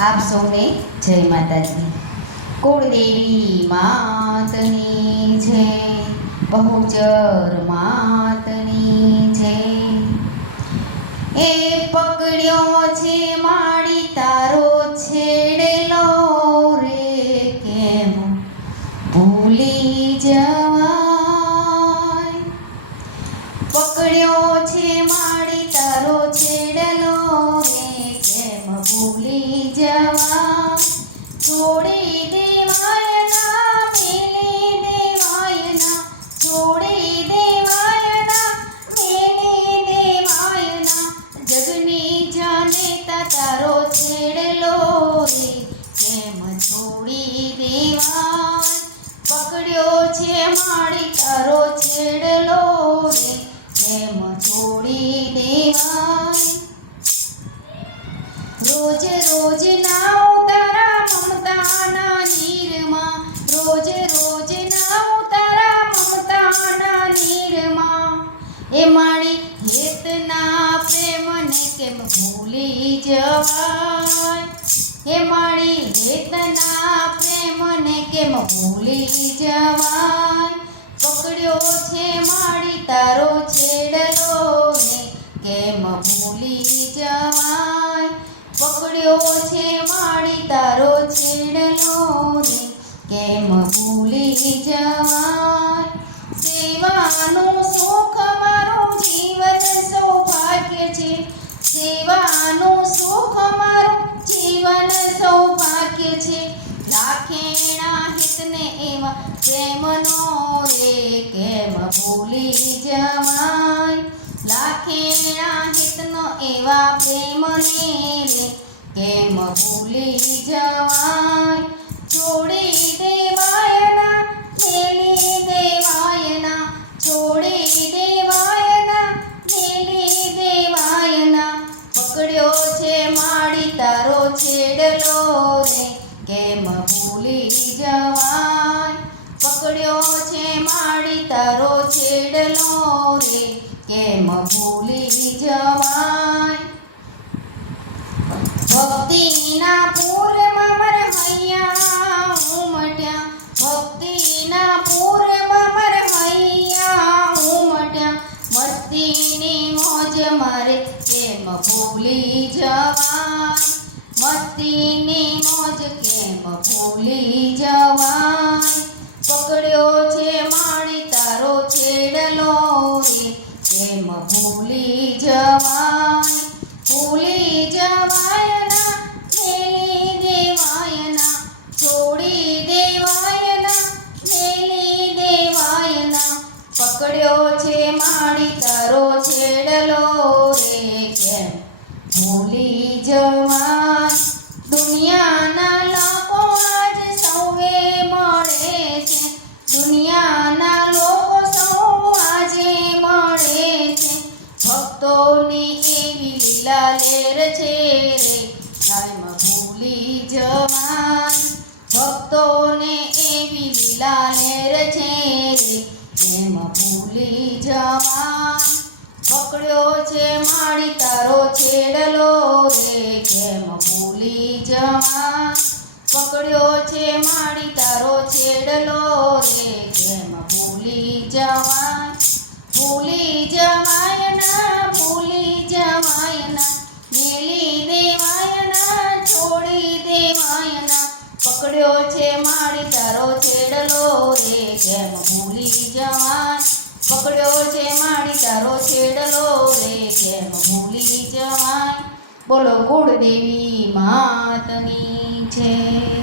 આપ સૌને જય માતાજી. કુળદેવી માતની છે બહુચર માતની છે એ પકડ્યો છે માડી તારો છેડેલો રે કેમ ભૂલી જવાય? પકડ્યો છે માડી તારો છેડેલો ભૂલી જવા. છોડી દેવાય ના મેલી દેવાય ના છોડી દેવાયના મેલી દેવાય ના જગની જાને તારો છેડલો રે. કેમ છોડી દેવાય પકડ્યો છે માડી તારો છેડલો રે. કેમ છોડી દેવાય કેમ ભૂલી જવાય? હે મારી હેતના પ્રેમને કેમ ભૂલી જવાય? પકડ્યો છે મારી તારો છેડલો ને કેમ ભૂલી જવાય? પકડ્યો છે માડી તારો છેડલો ને કેમ ભૂલી જવાય? સેવાનું પ્રેમનો રે, કેમ ભૂલી જવાય? લાખેણા હિતનો એવા પ્રેમને રે, કેમ ભૂલી જવાય? છોડી દેવાયના ખેલી દેવાયના, છોડી દેવાયના ખેલી દેવાયના. પકડ્યો છે માડી તારો છેડલો રે, કેમ ભૂલી જવાય? તારો છેડલો રે, કેમ ભૂલી જવાય? ભક્તિના પૂરમાં મર હૈયા ઉમટ્યા, ભક્તિના પૂરમાં મર હૈયા ઉમટ્યા મસ્તીની મોજ મારે, કેમ ભૂલી જવાય? મસ્તીની મોજ કેમ ભૂલી જવાય? ભૂલી જવાય ભક્તોને એવી લીલા લેર છે એમ ભૂલી જવાન. પકડ્યો છે માળી તારો છેડલો રે. કેમ ભૂલી જવાન. પકડ્યો છે માળી તારો છેડલો રે. કેમ ભૂલી જવાન. ભૂલી જવાય પકડ્યો છે માળી તારો છેડલો રે કેમ ભૂલી જવાય? પકડ્યો છે માણી તારો છેડલો રે કેમ ભૂલી જવાય? બોલો કુળદેવી માતની છે.